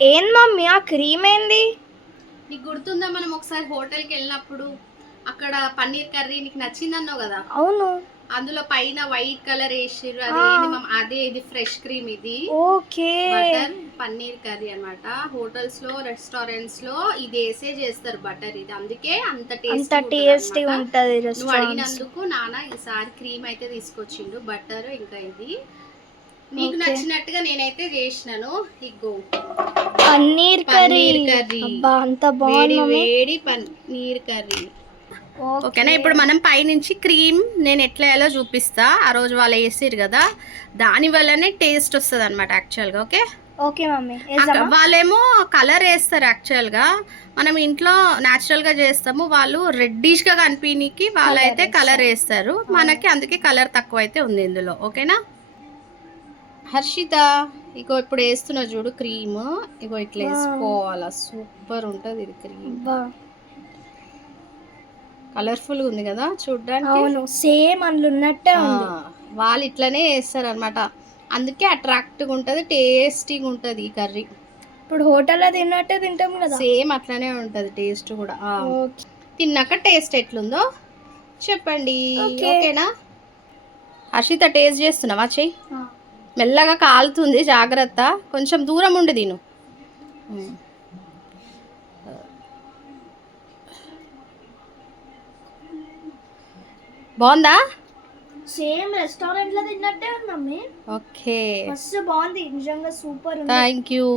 ఏం మమ్మీ ఆ క్రీమ్ ఏంది? నీకు గుర్తుందా మనం ఒకసారి హోటల్కి వెళ్ళినప్పుడు అక్కడ పన్నీర్ కర్రీ నీకు నచ్చిందన్నావు కదా? అవును. అందులో పైన వైట్ కలర్ వేసిర్రు. అదే ఇది ఫ్రెష్ క్రీమ్. ఇది ఓకే. బటర్ పన్నీర్ కర్రీ అన్నమాట. హోటల్స్ లో రెస్టారెంట్స్ లో ఇది వేసే చేస్తారు బటర్. ఇది అందుకే అంత టేస్టీ ఉంటది. నువ్వు అడిగినందుకు నాన్న ఈసారి క్రీమ్ అయితే తీసుకొచ్చిండు, బటర్ ఇంకా ఇది. నీకు నచ్చినట్టుగా నేనైతే చేసినాను. ఇగో పన్నీర్ కర్రీ. అంత బాగుంది. వేడి పన్నీర్ కర్రీ. ఓకేనా? ఇప్పుడు మనం పైనుంచి క్రీమ్ నేను ఎట్లా వేయాలో చూపిస్తా. ఆ రోజు వాళ్ళు వేసిరు కదా, దాని వల్లనే టేస్ట్ వస్తుంది అనమాట యాక్చువల్గా. Okay okay mummy. వాళ్ళేమో కలర్ వేస్తారు యాక్చువల్గా, మనం ఇంట్లో న్యాచురల్గా చేస్తాము. వాళ్ళు రెడ్డిష్గా కనిపించడానికి వాళ్ళైతే కలర్ వేస్తారు, మనకి అందుకే కలర్ తక్కువ అయితే ఉంది ఇందులో. ఓకేనా హర్షిత? ఇగో ఇప్పుడు వేస్తున్నా చూడు క్రీమ్. ఇగో ఇట్లా వేసుకోవాలా, సూపర్ ఉంటుంది ఇది క్రీమ్. కలర్ఫుల్ ఉంది కదా చూడ్డానికి. అవును, సేమ్ అందులో ఉన్నట్టే ఉంది. వాళ్ళు ఇట్లనే వేస్తారు అనమాట, అందుకే అట్రాక్టివ్గా ఉంటుంది, టేస్టీగా ఉంటుంది ఈ కర్రీ. ఇప్పుడు హోటల్లో తిన్నట్టే తింటాం కదా, సేమ్ అట్లనే ఉంటుంది టేస్ట్ కూడా. తిన్నాక టేస్ట్ ఎట్లుందో చెప్పండి. ఓకేనా హర్షిత? టేస్ట్ చేస్తున్నావా? చెయ్యి. మెల్లగా కాలుతుంది, జాగ్రత్త, కొంచెం దూరం ఉండి తిను. బాగుందా? సేమ్ రెస్టారెంట్ లో తిన్నట్టే ఉంది మమ్మీ. ఓకే, మస్తు బాగుంది నిజంగా, సూపర్ ఉంది. Thank you.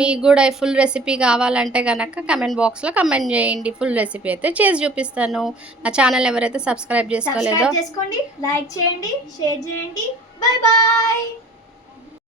మీకు కూడా ఫుల్ రెసిపీ కావాలంటే కనుక కమెంట్ బాక్స్లో కమెంట్ చేయండి, ఫుల్ రెసిపీ అయితే చేసి చూపిస్తాను. నా ఛానల్ ఎవరైతే సబ్స్క్రైబ్ చేసుకోలేదో చేసుకోండి, లైక్ చేయండి, షేర్ చేయండి. Bye bye.